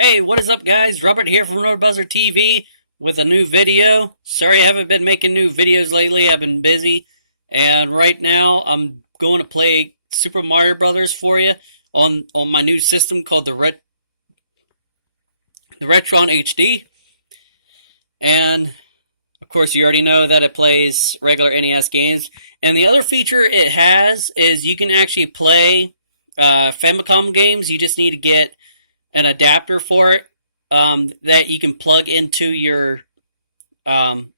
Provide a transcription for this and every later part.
Hey, what is up, guys? Robert here from Roadbuzzer TV with a new video. Sorry I haven't been making new videos lately. I've been busy. And right now, I'm going to play Super Mario Brothers for you on my new system called the Retron HD. And of course, you already know that it plays regular NES games. And the other feature it has is you can actually play Famicom games. You just need to get an adapter for it that you can plug into your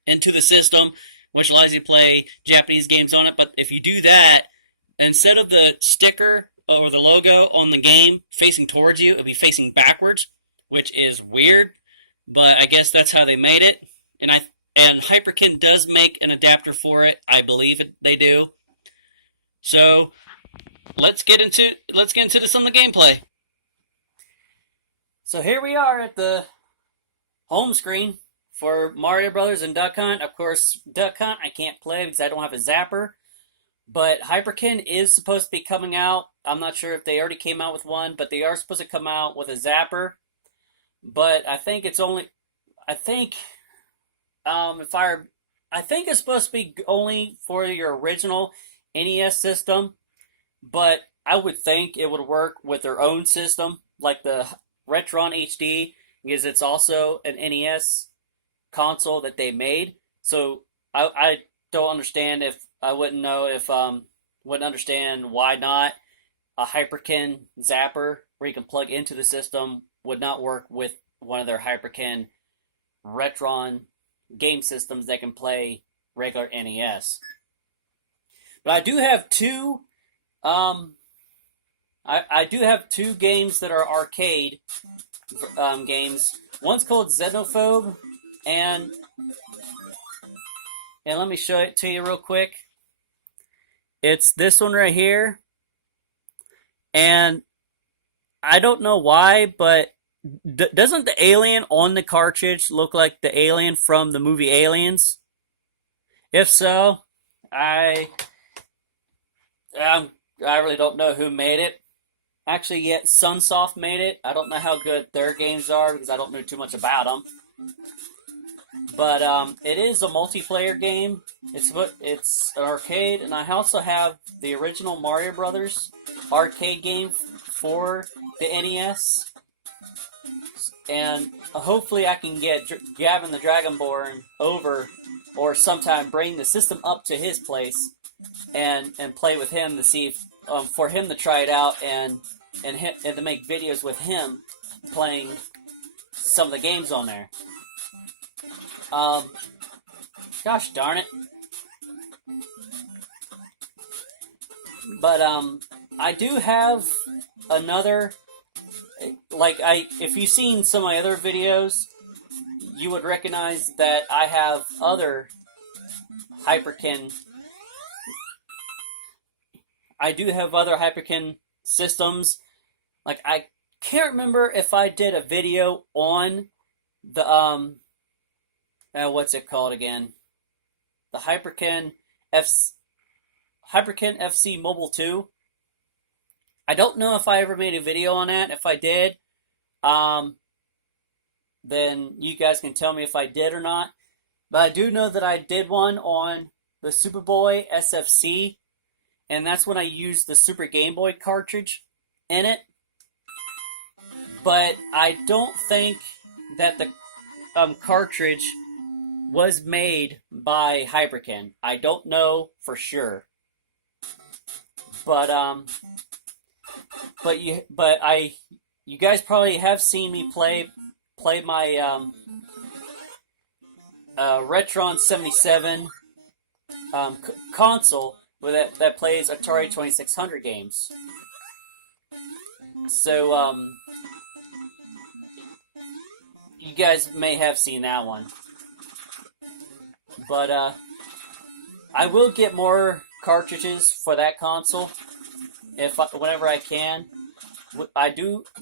into the system, which allows you to play Japanese games on it. But if you do that, instead of the sticker or the logo on the game facing towards you, it'll be facing backwards, which is weird. But I guess that's how they made it. And Hyperkin does make an adapter for it. I believe they do. So let's get into this on the gameplay. So here we are at the home screen for Mario Brothers and Duck Hunt. Of course, Duck Hunt I can't play because I don't have a zapper. But Hyperkin is supposed to be coming out. I'm not sure if they already came out with one, but they are supposed to come out with a zapper. But I think it's only, I think it's supposed to be only for your original NES system. But I would think it would work with their own system, like the Retron HD, because it's also an NES console that they made. So I don't understand wouldn't understand why not a Hyperkin zapper where you can plug into the system would not work with one of their Hyperkin Retron game systems that can play regular NES. But I do have two I do have two games that are arcade games. One's called Xenophobe, and let me show it to you real quick. It's this one right here, and I don't know why, but doesn't the alien on the cartridge look like the alien from the movie Aliens? If so, I really don't know who made it. Actually, yet Sunsoft made it. I don't know how good their games are because I don't know too much about them. But it is a multiplayer game. It's an arcade, and I also have the original Mario Brothers arcade game for the NES. And hopefully I can get Gavin the Dragonborn over, or sometime bring the system up to his place and play with him to see if, for him to try it out and to make videos with him playing some of the games on there. Gosh darn it. But I do have another, if you've seen some of my other videos, you would recognize that I have other Hyperkin. I do have other Hyperkin systems. Like, I can't remember if I did a video on the what's it called again? The Hyperkin FC Mobile 2. I don't know if I ever made a video on that. If I did, then you guys can tell me if I did or not. But I do know that I did one on the Superboy SFC, and that's when I used the Super Game Boy cartridge in it. But I don't think that the cartridge was made by Hyperkin. I don't know for sure. But you guys probably have seen me play my Retron 77 console with that plays Atari 2600 games. So you guys may have seen that one. But I will get more cartridges for that console whenever I can.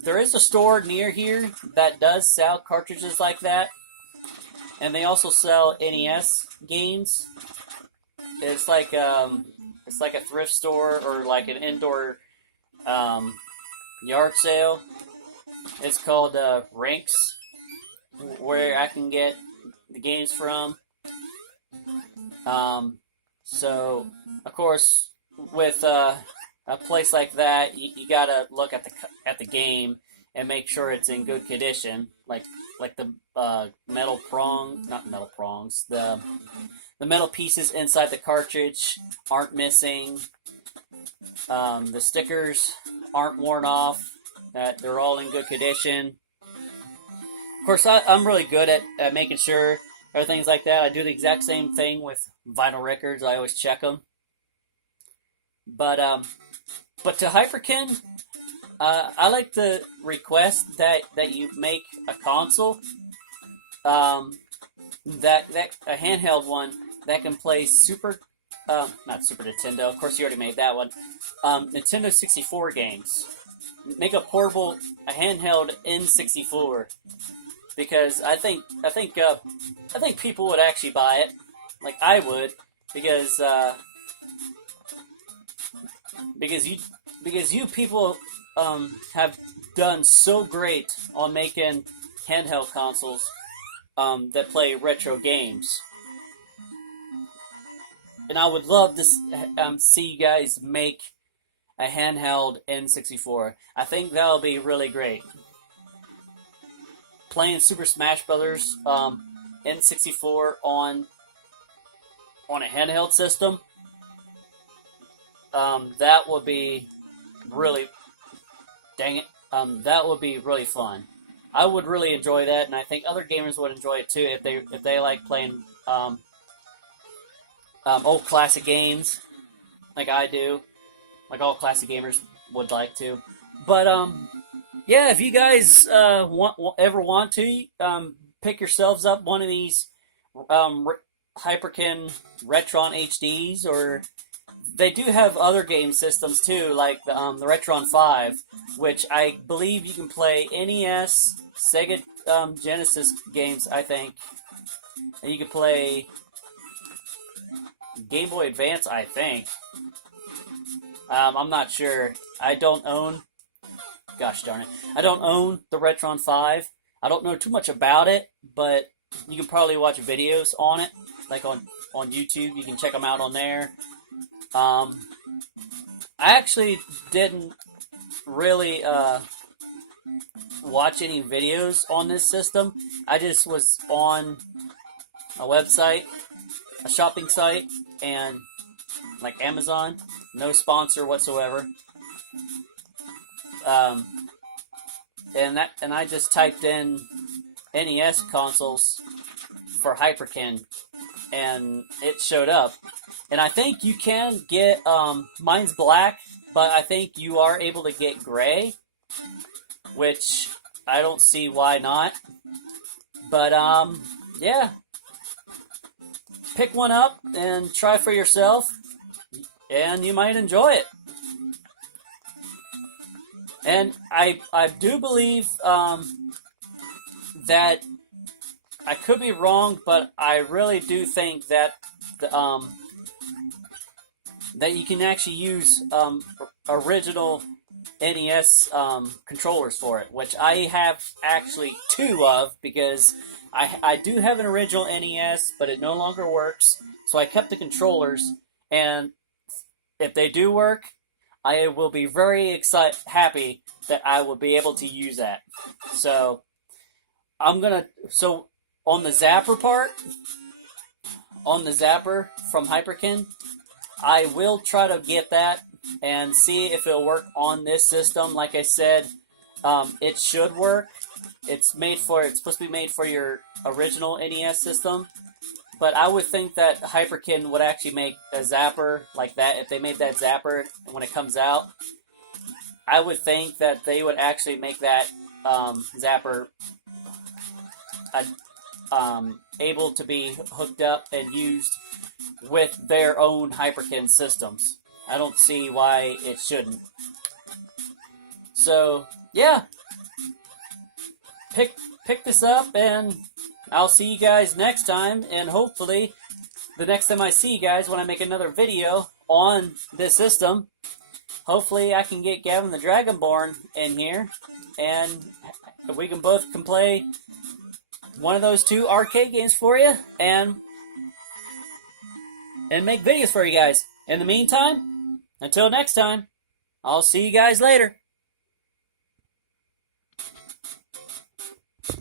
There is a store near here that does sell cartridges like that, and they also sell NES games. It's like a thrift store or like an indoor yard sale. It's called Ranks, where I can get the games from. So, of course, with a place like that, you gotta look at the game and make sure it's in good condition, like the metal not metal prongs, the metal pieces inside the cartridge aren't missing. The stickers aren't worn off. That they're all in good condition. Of course, I'm really good at making sure everything's like that. I do the exact same thing with vinyl records. I always check them. But to Hyperkin, I like to request that you make a console, that a handheld one that can play not Super Nintendo. Of course, you already made that one. Nintendo 64 games. Make a handheld N64, because I think people would actually buy it, like I would, because you people have done so great on making handheld consoles that play retro games, and I would love to see you guys make a handheld N64. I think that'll be really great. Playing Super Smash Brothers N64 on a handheld system, that would be really, dang it, that would be really fun. I would really enjoy that, and I think other gamers would enjoy it too if they like playing old classic games like I do. Like all classic gamers would like to. But, yeah, if you guys ever want to, pick yourselves up one of these Hyperkin Retron HDs, or they do have other game systems too, like the Retron 5, which I believe you can play NES, Sega Genesis games, I think. And you can play Game Boy Advance, I think. I'm not sure. I don't own... Gosh darn it. I don't own the Retron 5. I don't know too much about it, but you can probably watch videos on it, like on YouTube. You can check them out on there. I actually didn't really watch any videos on this system. I just was on a website, a shopping site, and like Amazon. No sponsor whatsoever. And I just typed in NES consoles for Hyperkin, and it showed up. And I think you can get, mine's black, but I think you are able to get gray, which I don't see why not. But, yeah. Pick one up and try for yourself, and you might enjoy it. And I do believe that I could be wrong, but I really do think that that you can actually use original NES controllers for it, which I have actually 2 of, because I do have an original NES, but it no longer works, so I kept the controllers, and if they do work, I will be very happy that I will be able to use that. So, on the zapper part, on the zapper from Hyperkin, I will try to get that and see if it'll work on this system. Like I said, it should work. It's supposed to be made for your original NES system. But I would think that Hyperkin would actually make a zapper like that. If they made that zapper when it comes out, I would think that they would actually make that zapper able to be hooked up and used with their own Hyperkin systems. I don't see why it shouldn't. So, yeah. Pick this up, and I'll see you guys next time, and hopefully the next time I see you guys, when I make another video on this system, hopefully I can get Gavin the Dragonborn in here and we can both play one of those two arcade games for you and make videos for you guys. In the meantime, until next time, I'll see you guys later.